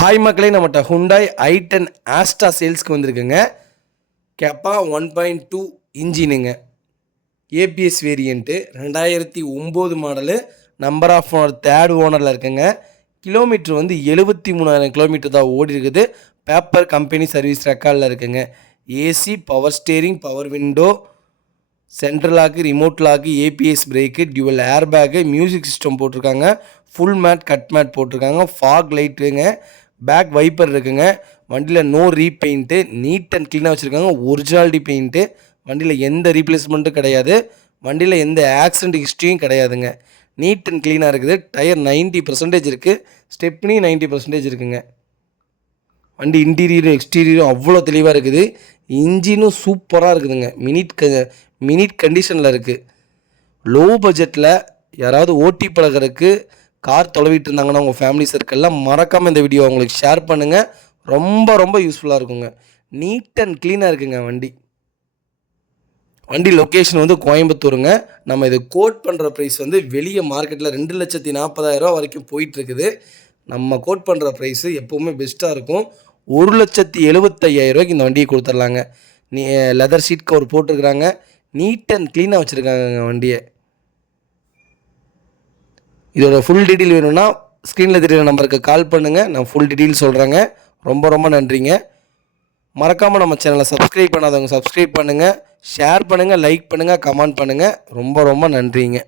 Hi மக்களே, நம்மகிட்ட Hyundai i10 Asta சேல்ஸ்க்கு வந்திருக்குங்க. கெப்பா 1.2 இன்ஜினுங்க, ABS variant, 2009 model, number of owner third ஓனரில் இருக்குங்க. கிலோமீட்டர் வந்து 73,000 கிலோமீட்டர் தான் ஓடி இருக்குது. பேப்பர் கம்பெனி சர்வீஸ் ரெக்கார்டில் இருக்குங்க. AC, power steering, power window, central lock, remote lock, ABS brake, dual air bag, music system போட்டிருக்காங்க. ஃபுல் மேட், கட் மேட் போட்டிருக்காங்க. ஃபாக் லைட்டுங்க, பேக் வைப்பர் இருக்குங்க. வண்டியில் நோ ரீபெயிண்ட்டு, நீட் அண்ட் க்ளீனாக வச்சுருக்காங்க. Originality paint. வண்டியில் எந்த ரீப்ளேஸ்மெண்ட்டும் கிடையாது. வண்டியில் எந்த ஆக்சிடென்ட் ஹிஸ்ட்ரியும் கிடையாதுங்க. நீட் அண்ட் க்ளீனாக இருக்குது. டயர் 90% இருக்குது. ஸ்டெப்னி 90% இருக்குங்க. வண்டி இன்டீரியரும் எக்ஸ்டீரியரும் அவ்வளோ தெளிவாக இருக்குது. இன்ஜினும் சூப்பராக இருக்குதுங்க. மினிட் கண்டிஷனில் இருக்குது. லோ பட்ஜெட்டில் யாராவது ஓட்டி பழகிறதுக்கு கார் தொலைவிட்டு இருந்தாங்கன்னா உங்கள் ஃபேமிலி சர்க்கிளில் மறக்காமல் இந்த வீடியோ உங்களுக்கு ஷேர் பண்ணுங்கள். ரொம்ப ரொம்ப யூஸ்ஃபுல்லாக இருக்குங்க. நீட் அண்ட் க்ளீனாக இருக்குங்க வண்டி லொக்கேஷன் வந்து கோயம்புத்தூருங்க. நம்ம இது கோட் பண்ணுற ப்ரைஸ் வந்து வெளியே மார்க்கெட்டில் 2,40,000 வரைக்கும் போயிட்டுருக்குது. நம்ம கோட் பண்ணுற ப்ரைஸு எப்போவுமே பெஸ்ட்டாக இருக்கும். 1,75,000 இந்த வண்டியை கொடுத்துர்லாங்க. லெதர் சீட் கவர் போட்டிருக்கிறாங்க. நீட் அண்ட் க்ளீனாக வச்சுருக்காங்க வண்டியை. இதோட ஃபுல் டீட்டெயில் வேணும்னா ஸ்க்ரீனில் தெரியுற நம்பருக்கு கால் பண்ணுங்கள். நான் ஃபுல் டீட்டெயில் சொல்கிறேங்க. ரொம்ப ரொம்ப நன்றிங்க. மறக்காமல் நம்ம சேனலை சப்ஸ்கிரைப் பண்ணாதவங்க சப்ஸ்கிரைப் பண்ணுங்கள், ஷேர் பண்ணுங்கள், லைக் பண்ணுங்கள், கமெண்ட் பண்ணுங்கள். ரொம்ப ரொம்ப நன்றிங்க.